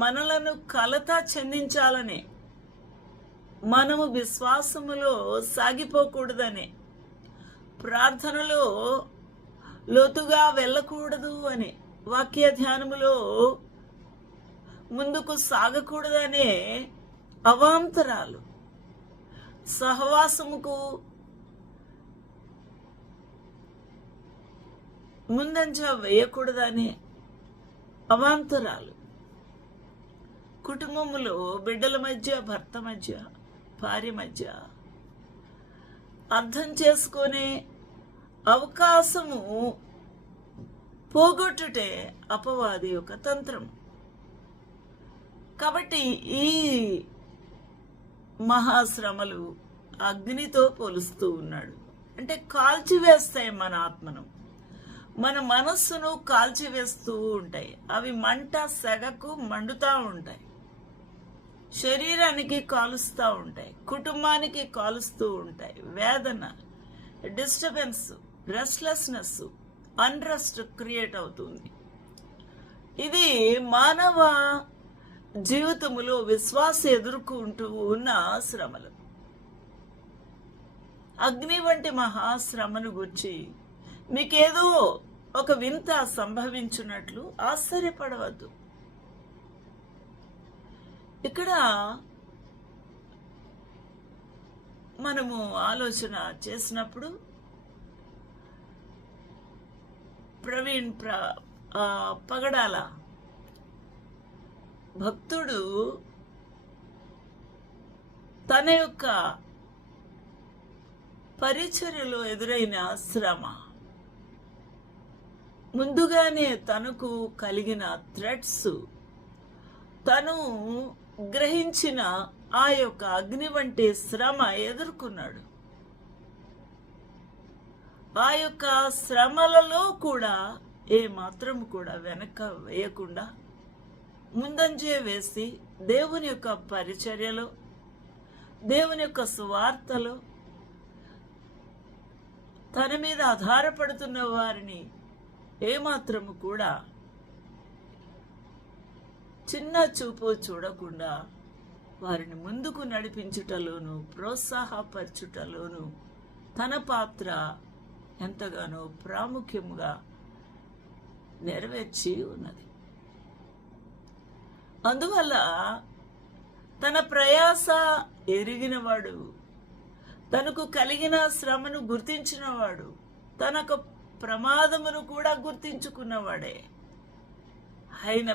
మనలను కలత చెందించాలని, మనము విశ్వాసములో సాగిపోకూడదని, ప్రార్థనలో లోతుగా వెళ్ళకూడదు అని, వాక్య ధ్యానములో ముందుకు సాగకూడదనే అవాంతరాలు, సహవాసముకు ముందంజ వేయకూడదనే అవాంతరాలు, కుటుంబములో బిడ్డల మధ్య, భర్త మధ్య, భార్య మధ్య అర్థం చేసుకునే అవకాశము పోగొట్టుటే అపవాది యొక్క తంత్రం. కాబట్టి ఈ మహాశ్రమలు అగ్నితో పోలుస్తూ ఉన్నాడు. అంటే కాల్చివేస్తాయి మన ఆత్మను, మన మనస్సును కాల్చివేస్తూ ఉంటాయి. అవి మంట సెగకు మండుతూ ఉంటాయి, శరీరానికి కాలుస్తూ ఉంటాయి, కుటుంబానికి కాలుస్తూ ఉంటాయి. వేదన, డిస్టర్బెన్స్, రెస్ట్లెస్నెస్, అన్రెస్ట్ క్రియేట్ అవుతుంది. ఇది మానవ జీవితములో విశ్వాస ఎదుర్కొంటూ ఉన్న శ్రమలు. అగ్ని వంటి మహాశ్రమను గురించి మీకేదో ఒక వింత సంభవించున్నట్లు ఆశ్చర్యపడవద్దు. ఇక్కడ మనము ఆలోచన చేసినప్పుడు ప్రవీణ్ పగడాల భక్తుడు తన యొక్క పరిచర్యలో ఎదురైన శ్రమ, ముందుగానే తనకు కలిగిన థ్రెట్స్, తను గ్రహించిన ఆ యొక్క అగ్ని వంటి శ్రమ ఎదుర్కొన్నాడు. ఆ యొక్క శ్రమలలో కూడా ఏ మాత్రం కూడా వెనక వేయకుండా ముందంజే వేసి దేవుని యొక్క పరిచర్యలో, దేవుని యొక్క సువార్తలో తన మీద ఆధారపడుతున్న వారిని ఏమాత్రము కూడా చిన్న చూపు చూడకుండా వారిని ముందుకు నడిపించుటలోను, ప్రోత్సాహపరచుటలోను తన పాత్ర ఎంతగానో ప్రాముఖ్యముగా నెరవేర్చి ఉన్నది. అందువల్ల తన ప్రయాస ఎరిగినవాడు, తనకు కలిగిన శ్రమను గుర్తించినవాడు, తనకు ప్రమాదమును కూడా గుర్తించుకున్నవాడే అయిన